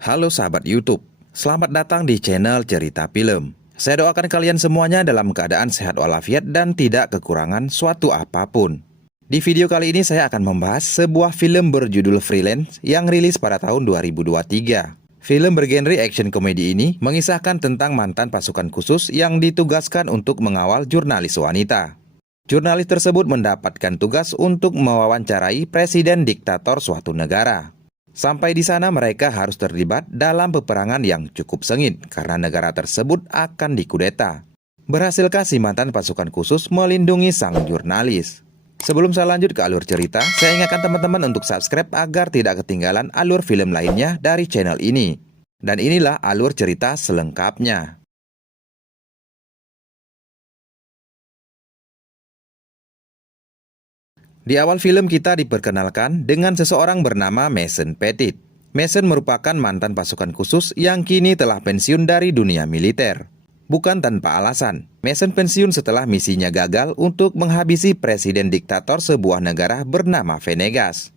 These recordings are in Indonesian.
Halo sahabat YouTube, selamat datang di channel Cerita Film. Saya doakan kalian semuanya dalam keadaan sehat walafiat dan tidak kekurangan suatu apapun. Di video kali ini saya akan membahas sebuah film berjudul Freelance yang rilis pada tahun 2023. Film bergenre action komedi ini mengisahkan tentang mantan pasukan khusus yang ditugaskan untuk mengawal jurnalis wanita. Jurnalis tersebut mendapatkan tugas untuk mewawancarai presiden diktator suatu negara. Sampai di sana mereka harus terlibat dalam peperangan yang cukup sengit karena negara tersebut akan dikudeta. Berhasilkah si mantan pasukan khusus melindungi sang jurnalis? Sebelum saya lanjut ke alur cerita, saya ingatkan teman-teman untuk subscribe agar tidak ketinggalan alur film lainnya dari channel ini. Dan inilah alur cerita selengkapnya. Di awal film kita diperkenalkan dengan seseorang bernama Mason Petit. Mason merupakan mantan pasukan khusus yang kini telah pensiun dari dunia militer. Bukan tanpa alasan, Mason pensiun setelah misinya gagal untuk menghabisi presiden diktator sebuah negara bernama Venegas.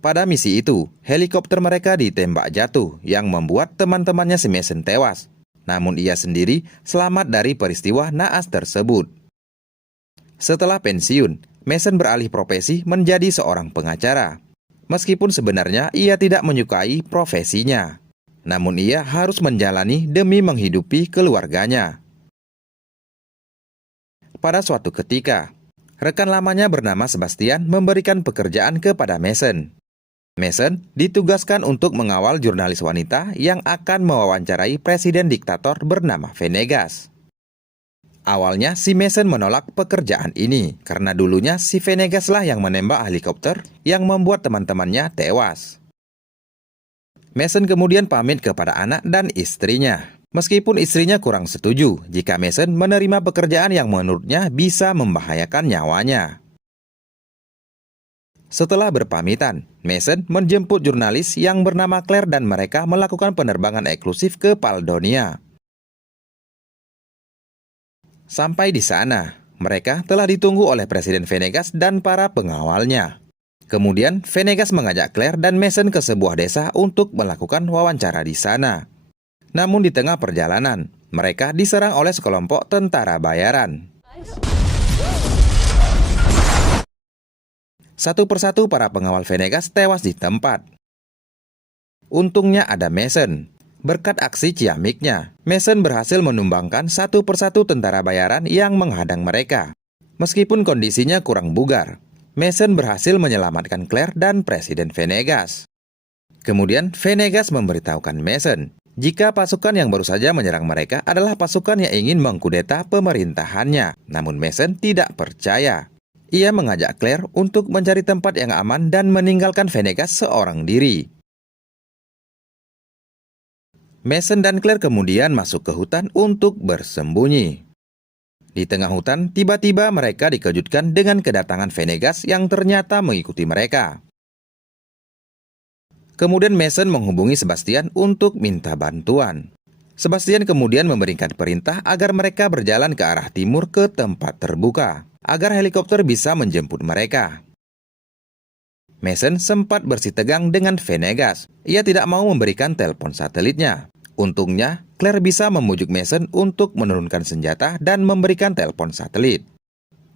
Pada misi itu, helikopter mereka ditembak jatuh yang membuat teman-temannya si Mason tewas. Namun ia sendiri selamat dari peristiwa naas tersebut. Setelah pensiun, Mason beralih profesi menjadi seorang pengacara. Meskipun sebenarnya ia tidak menyukai profesinya, namun ia harus menjalani demi menghidupi keluarganya. Pada suatu ketika, rekan lamanya bernama Sebastian memberikan pekerjaan kepada Mason. Mason ditugaskan untuk mengawal jurnalis wanita yang akan mewawancarai presiden diktator bernama Venegas. Awalnya si Mason menolak pekerjaan ini karena dulunya si Venegas lah yang menembak helikopter yang membuat teman-temannya tewas. Mason kemudian pamit kepada anak dan istrinya. Meskipun istrinya kurang setuju jika Mason menerima pekerjaan yang menurutnya bisa membahayakan nyawanya. Setelah berpamitan, Mason menjemput jurnalis yang bernama Claire dan mereka melakukan penerbangan eksklusif ke Paldonia. Sampai di sana, mereka telah ditunggu oleh Presiden Venegas dan para pengawalnya. Kemudian, Venegas mengajak Claire dan Mason ke sebuah desa untuk melakukan wawancara di sana. Namun di tengah perjalanan, mereka diserang oleh sekelompok tentara bayaran. Satu persatu para pengawal Venegas tewas di tempat. Untungnya ada Mason. Berkat aksi ciamiknya, Mason berhasil menumbangkan satu persatu tentara bayaran yang menghadang mereka. Meskipun kondisinya kurang bugar, Mason berhasil menyelamatkan Claire dan Presiden Venegas. Kemudian Venegas memberitahukan Mason jika pasukan yang baru saja menyerang mereka adalah pasukan yang ingin mengkudeta pemerintahannya. Namun Mason tidak percaya. Ia mengajak Claire untuk mencari tempat yang aman dan meninggalkan Venegas seorang diri. Mason dan Claire kemudian masuk ke hutan untuk bersembunyi. Di tengah hutan, tiba-tiba mereka dikejutkan dengan kedatangan Venegas yang ternyata mengikuti mereka. Kemudian Mason menghubungi Sebastian untuk minta bantuan. Sebastian kemudian memberikan perintah agar mereka berjalan ke arah timur ke tempat terbuka, agar helikopter bisa menjemput mereka. Mason sempat bersitegang dengan Venegas. Ia tidak mau memberikan telepon satelitnya. Untungnya, Claire bisa memujuk Mason untuk menurunkan senjata dan memberikan telepon satelit.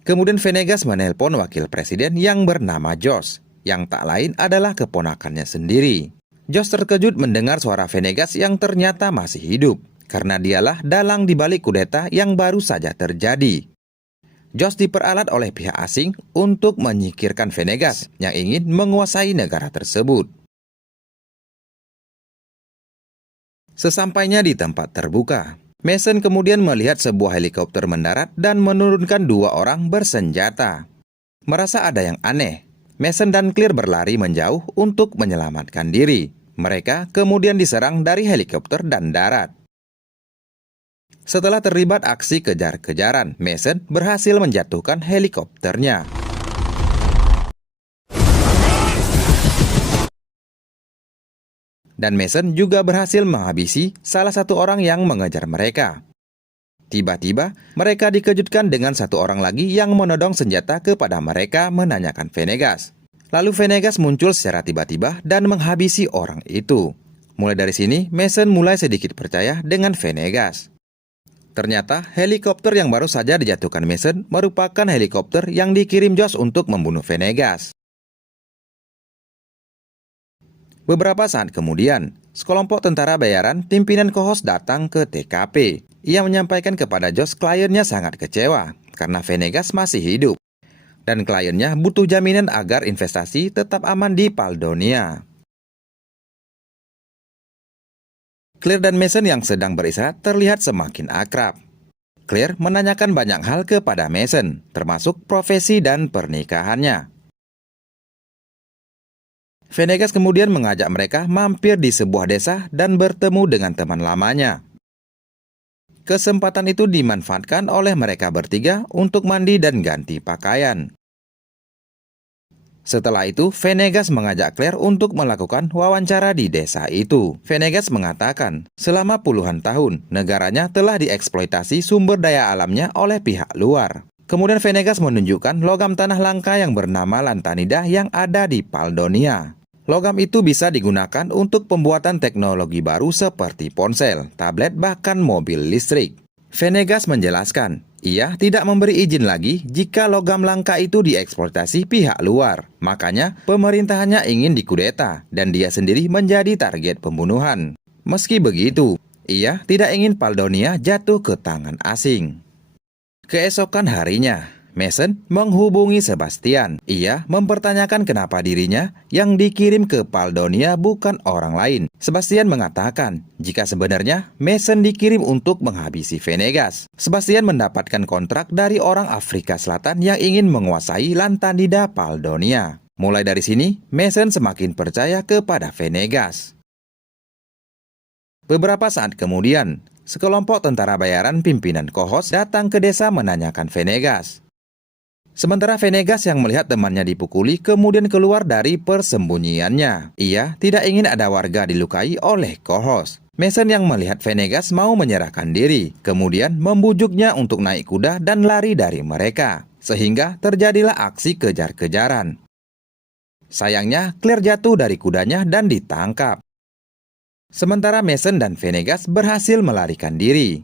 Kemudian Venegas menelpon wakil presiden yang bernama Josh, yang tak lain adalah keponakannya sendiri. Josh terkejut mendengar suara Venegas yang ternyata masih hidup, karena dialah dalang dibalik kudeta yang baru saja terjadi. Josh diperalat oleh pihak asing untuk menyingkirkan Venegas yang ingin menguasai negara tersebut. Sesampainya di tempat terbuka, Mason kemudian melihat sebuah helikopter mendarat dan menurunkan dua orang bersenjata. Merasa ada yang aneh, Mason dan Claire berlari menjauh untuk menyelamatkan diri. Mereka kemudian diserang dari helikopter dan darat. Setelah terlibat aksi kejar-kejaran, Mason berhasil menjatuhkan helikopternya. Dan Mason juga berhasil menghabisi salah satu orang yang mengejar mereka. Tiba-tiba, mereka dikejutkan dengan satu orang lagi yang menodong senjata kepada mereka menanyakan Venegas. Lalu Venegas muncul secara tiba-tiba dan menghabisi orang itu. Mulai dari sini, Mason mulai sedikit percaya dengan Venegas. Ternyata, helikopter yang baru saja dijatuhkan Mason merupakan helikopter yang dikirim Josh untuk membunuh Venegas. Beberapa saat kemudian, sekelompok tentara bayaran pimpinan Cohos datang ke TKP. Ia menyampaikan kepada Josh kliennya sangat kecewa karena Venegas masih hidup. Dan kliennya butuh jaminan agar investasi tetap aman di Paldonia. Claire dan Mason yang sedang beristirahat terlihat semakin akrab. Claire menanyakan banyak hal kepada Mason, termasuk profesi dan pernikahannya. Venegas kemudian mengajak mereka mampir di sebuah desa dan bertemu dengan teman lamanya. Kesempatan itu dimanfaatkan oleh mereka bertiga untuk mandi dan ganti pakaian. Setelah itu, Venegas mengajak Claire untuk melakukan wawancara di desa itu. Venegas mengatakan, selama puluhan tahun, negaranya telah dieksploitasi sumber daya alamnya oleh pihak luar. Kemudian Venegas menunjukkan logam tanah langka yang bernama lantanida yang ada di Paldonia. Logam itu bisa digunakan untuk pembuatan teknologi baru seperti ponsel, tablet, bahkan mobil listrik. Venegas menjelaskan, ia tidak memberi izin lagi jika logam langka itu dieksploitasi pihak luar. Makanya, pemerintahannya ingin dikudeta dan dia sendiri menjadi target pembunuhan. Meski begitu, ia tidak ingin Paldonia jatuh ke tangan asing. Keesokan harinya, Mason menghubungi Sebastian. Ia mempertanyakan kenapa dirinya yang dikirim ke Paldonia bukan orang lain. Sebastian mengatakan jika sebenarnya Mason dikirim untuk menghabisi Venegas. Sebastian mendapatkan kontrak dari orang Afrika Selatan yang ingin menguasai lantanida Paldonia. Mulai dari sini, Mason semakin percaya kepada Venegas. Beberapa saat kemudian, sekelompok tentara bayaran pimpinan Cohos datang ke desa menanyakan Venegas. Sementara Venegas yang melihat temannya dipukuli kemudian keluar dari persembunyiannya. Ia tidak ingin ada warga dilukai oleh Cohos. Mason yang melihat Venegas mau menyerahkan diri, kemudian membujuknya untuk naik kuda dan lari dari mereka. Sehingga terjadilah aksi kejar-kejaran. Sayangnya, Claire jatuh dari kudanya dan ditangkap. Sementara Mason dan Venegas berhasil melarikan diri.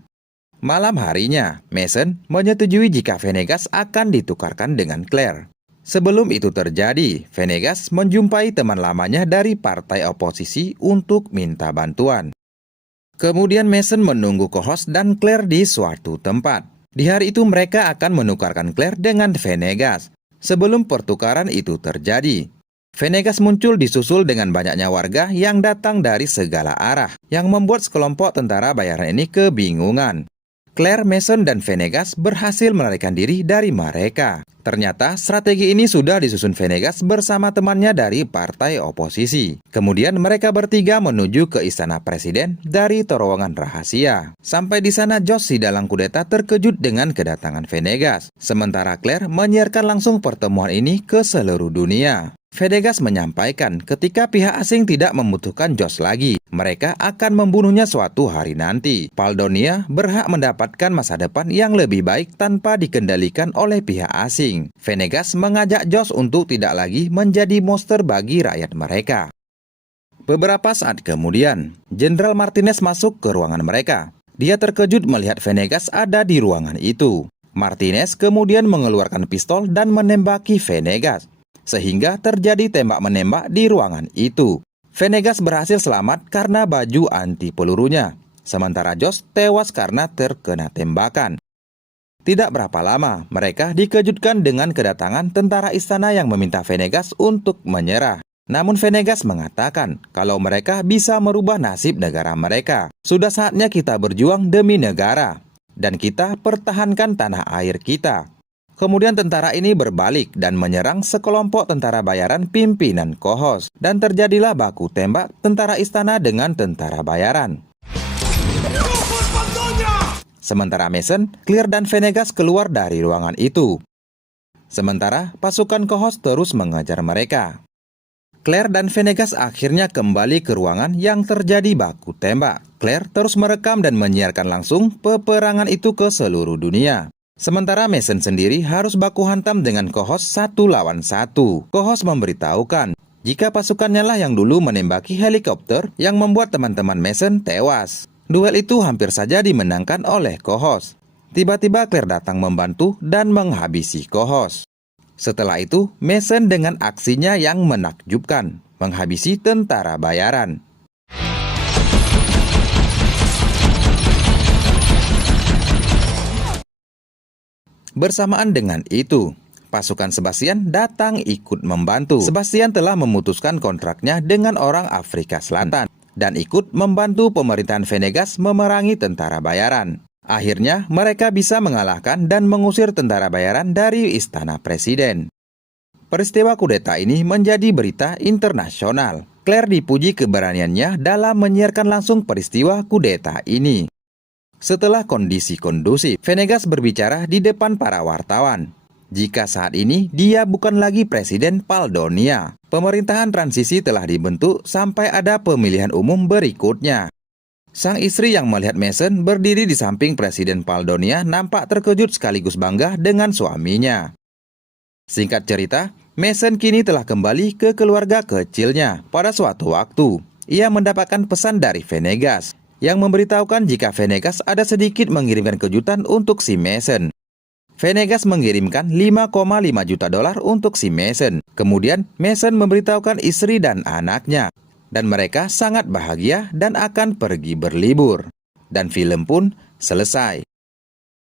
Malam harinya, Mason menyetujui jika Venegas akan ditukarkan dengan Claire. Sebelum itu terjadi, Venegas menjumpai teman lamanya dari partai oposisi untuk minta bantuan. Kemudian Mason menunggu Cohos dan Claire di suatu tempat. Di hari itu mereka akan menukarkan Claire dengan Venegas. Sebelum pertukaran itu terjadi, Venegas muncul disusul dengan banyaknya warga yang datang dari segala arah, yang membuat sekelompok tentara bayaran ini kebingungan. Claire, Mason, dan Venegas berhasil melarikan diri dari mereka. Ternyata strategi ini sudah disusun Venegas bersama temannya dari partai oposisi. Kemudian mereka bertiga menuju ke istana presiden dari terowongan rahasia. Sampai di sana Josh si dalang kudeta terkejut dengan kedatangan Venegas. Sementara Claire menyiarkan langsung pertemuan ini ke seluruh dunia. Venegas menyampaikan ketika pihak asing tidak membutuhkan Josh lagi, mereka akan membunuhnya suatu hari nanti. Paldonia berhak mendapatkan masa depan yang lebih baik tanpa dikendalikan oleh pihak asing. Venegas mengajak Josh untuk tidak lagi menjadi monster bagi rakyat mereka. Beberapa saat kemudian, Jenderal Martinez masuk ke ruangan mereka. Dia terkejut melihat Venegas ada di ruangan itu. Martinez kemudian mengeluarkan pistol dan menembaki Venegas, sehingga terjadi tembak-menembak di ruangan itu. Venegas berhasil selamat karena baju anti pelurunya, sementara Josh tewas karena terkena tembakan. Tidak berapa lama, mereka dikejutkan dengan kedatangan tentara istana yang meminta Venegas untuk menyerah. Namun Venegas mengatakan kalau mereka bisa merubah nasib negara mereka. Sudah saatnya kita berjuang demi negara, dan kita pertahankan tanah air kita. Kemudian tentara ini berbalik dan menyerang sekelompok tentara bayaran pimpinan Cohos. Dan terjadilah baku tembak tentara istana dengan tentara bayaran. Sementara Mason, Claire, dan Venegas keluar dari ruangan itu. Sementara pasukan Cohos terus mengejar mereka. Claire dan Venegas akhirnya kembali ke ruangan yang terjadi baku tembak. Claire terus merekam dan menyiarkan langsung peperangan itu ke seluruh dunia. Sementara Mason sendiri harus baku hantam dengan Cohos 1 lawan 1. Cohos memberitahukan jika pasukannya lah yang dulu menembaki helikopter yang membuat teman-teman Mason tewas. Duel itu hampir saja dimenangkan oleh co-host. Tiba-tiba Claire datang membantu dan menghabisi co-host. Setelah itu, Mason dengan aksinya yang menakjubkan menghabisi tentara bayaran. Bersamaan dengan itu, pasukan Sebastian datang ikut membantu. Sebastian telah memutuskan kontraknya dengan orang Afrika Selatan dan ikut membantu pemerintahan Venegas memerangi tentara bayaran. Akhirnya, mereka bisa mengalahkan dan mengusir tentara bayaran dari istana presiden. Peristiwa kudeta ini menjadi berita internasional. Claire dipuji keberaniannya dalam menyiarkan langsung peristiwa kudeta ini. Setelah kondisi kondusif, Venegas berbicara di depan para wartawan. Jika saat ini dia bukan lagi Presiden Paldonia, pemerintahan transisi telah dibentuk sampai ada pemilihan umum berikutnya. Sang istri yang melihat Mason berdiri di samping Presiden Paldonia nampak terkejut sekaligus bangga dengan suaminya. Singkat cerita, Mason kini telah kembali ke keluarga kecilnya. Pada suatu waktu, ia mendapatkan pesan dari Venegas yang memberitahukan jika Venegas ada sedikit mengirimkan kejutan untuk si Mason. Venegas mengirimkan 5,5 juta dolar untuk si Mason. Kemudian, Mason memberitahukan istri dan anaknya. Dan mereka sangat bahagia dan akan pergi berlibur. Dan film pun selesai.